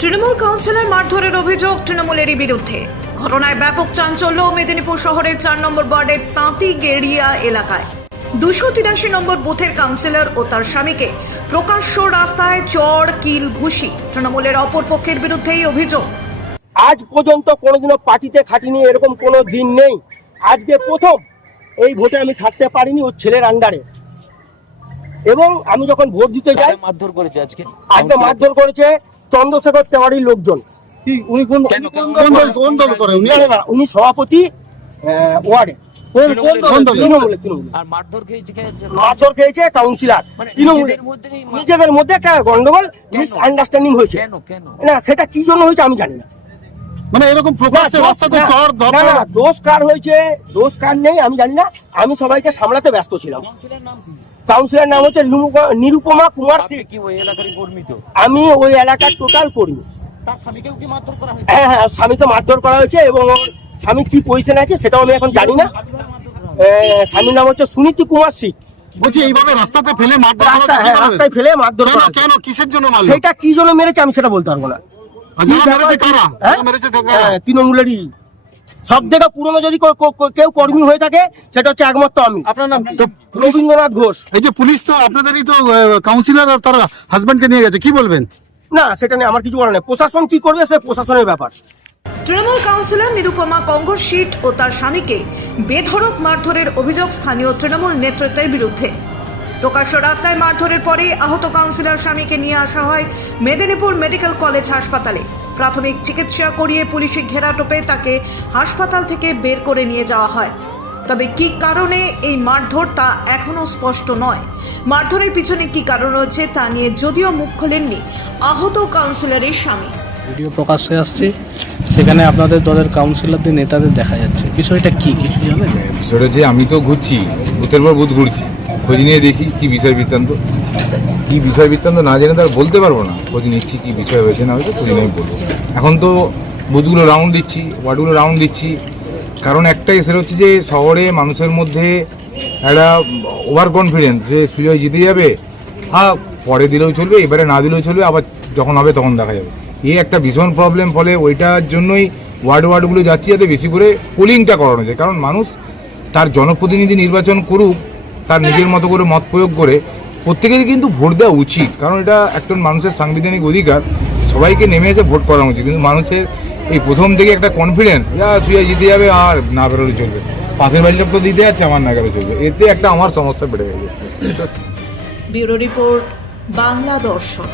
Trinamool councillor মারধরের অভিযোগ তৃণমূলেরই বিরুদ্ধে। ঘটনায় ব্যাপক চাঞ্চল্য মেদিনীপুর শহরের চার নম্বর ওয়ার্ডের তাঁতি গেড়িয়া এলাকায়। দুশো তিরাশি নম্বর বুথের কাউন্সিলর ও তার স্বামীকে প্রকাশ্য রাস্তায় চড় কিল, ঘুষি তৃণমূলের অপর পক্ষের বিরুদ্ধেই অভিযোগ। আজ পর্যন্ত কোনোদিনও পার্টিতে খাটিনি এরকম কোনো দিন নেই। আজকে প্রথম এই ভোটে আমি থাকতে পারিনি ওর ছেলের আন্ডারে এবং আমি যখন ভোট দিতে যাই মারধর করেছে আজকে? আজকে মারধর করেছে চন্দ্রশেখর তেওয়ারির লোকজন। উনি কোন কোন কোন? দল করে উনি? না, না, উনি সভাপতি ওয়ার্ডে। কোন কোন দল তৃণমূলের তৃণমূলে তৃণমূলে আর মারধর খেয়েছে কাউন্সিলর। মানে নিজেদের মধ্যেই মা- নিজেদের মধ্যে একটা গন্ডগোল মিস আন্ডারস্ট্যান্ডিং হয়েছে। কেন কেন? না সেটা কি জন্য হয়েছে আমি জানি না। মানে এরকম প্রকাশ্যে রাস্তাতে চর না, না, দোষ কার হয়েছে? দোষ কার নেই আমি জানি না। আমি সবাইকে সামলাতে ব্যস্ত ছিলাম। কাউন্সিলর নাম হচ্ছে নিরুপমা কুমার সিং। কি ওই এলাকারই কর্মী তো? আমি ওই এলাকার টোটাল কর্মী। তার স্বামীকেও কি মারধর করা হয়েছে? হ্যাঁ হ্যাঁ স্বামীকে মারধর করা হয়েছে এবং ওর স্বামী কি পজিশন আছে সেটাও আমি এখন জানি না। স্বামীর নাম হচ্ছে সুনীতি কুমার সিং। বলছি এইভাবে রাস্তাতে ফেলে মারধর করা হ্যাঁ? রাস্তায় ফেলে মারধর কেন কিসের জন্য সেটা কি জন্য মেরেছে আমি সেটা বলতে পারব না। হ্যাঁ? হ্যাঁ, তৃণমূলেরই। সব থেকে পুরনো যদি কেউ কর্মী হয়ে থাকে সেটা হচ্ছে একমাত্র আমি। আপনার নাম রবীন্দ্রনাথ ঘোষ। এই যে পুলিশ তো আপনাদেরই তো কাউন্সিলর আর তার হাজবেন্ডকে নিয়ে গেছে কি বলবেন? না সেটা নিয়ে আমার কিছু বলার নেই। প্রশাসন কি করবে সে প্রশাসনের ব্যাপার। তৃণমূল কাউন্সিলর নিরুপমা কঙ্গর শীট ও তার স্বামীকে বেধড়ক মারধরের অভিযোগ স্থানীয় তৃণমূল নেতৃত্বের বিরুদ্ধে। প্রকাশ্য রাস্তায় মারধরের পরেই আহত কাউন্সিলর স্বামীকে নিয়ে আসা হয় মেদিনীপুর মেডিকেল কলেজ হাসপাতালে। প্রাথমিক চিকিৎসা করিয়ে পুলিশি ঘেরাটোপে তাকে হাসপাতাল থেকে বের করে নিয়ে যাওয়া হয়। তবে কি কারণে এই মারধর তা এখনও স্পষ্ট নয়? মারধরের পিছনে কি কারণ রয়েছে তা নিয়ে যদিও মুখ খোলেননি আহত কাউন্সিলরের স্বামী। ভিডিও প্রকাশ্যে আসছে। সেখানে আপনাদের দলের কাউন্সিলরদের নেতাদের দেখা যাচ্ছে। বিষয়টা কি? কিছু জানেন? বিষয়টা যে আমি তো ঘুরছি বুথের পর বুথ ঘুরছি। খোঁজ নিয়ে দেখি কি বিষয় বৃত্তান্ত। কি বিষয় বৃত্তান্ত না জেনে তার বলতে পারব না। খোঁজ নিচ্ছি কি বিষয় হয়েছে, না হয়েছে, খোঁজ নিয়ে বলব। এখন তো বুথগুলো রাউন্ড দিচ্ছি, ওয়ার্ডগুলো রাউন্ড দিচ্ছি। কারণ একটাই সেটা হচ্ছে যে শহরে মানুষের মধ্যে একটা ওভার কনফিডেন্স যে সুজয় জিতে যাবে হ্যাঁ পরে দিলেও চলবে, এবারে না দিলেও চলবে, আবার যখন হবে তখন দেখা যাবে। এই একটা ভীষণ প্রবলেম ফলে ওইটার জন্যই ওয়ার্ড ওয়ার্ডগুলো যাচ্ছি যাতে বেশি করে পোলিংটা করানো যায়। কারণ মানুষ তার জনপ্রতিনিধি নির্বাচন করুক তার নিজের মতো করে মত প্রয়োগ করে প্রত্যেকেরই কিন্তু ভোট দেওয়া উচিত। কারণ এটা একজন মানুষের সাংবিধানিক অধিকার, সবাইকে নেমে এসে ভোট করা উচিত। কিন্তু মানুষের এই প্রথম থেকে একটা কনফিডেন্স যা সুইয়া জিতে যাবে আর না বেরোলে চলবে। পাশের বাড়ির তো দিতে যাচ্ছে, আমার না গেলে চলবে। এতে একটা আমার সমস্যা বেড়ে গেছে। ব্যুরো রিপোর্ট, বাংলা দর্শন।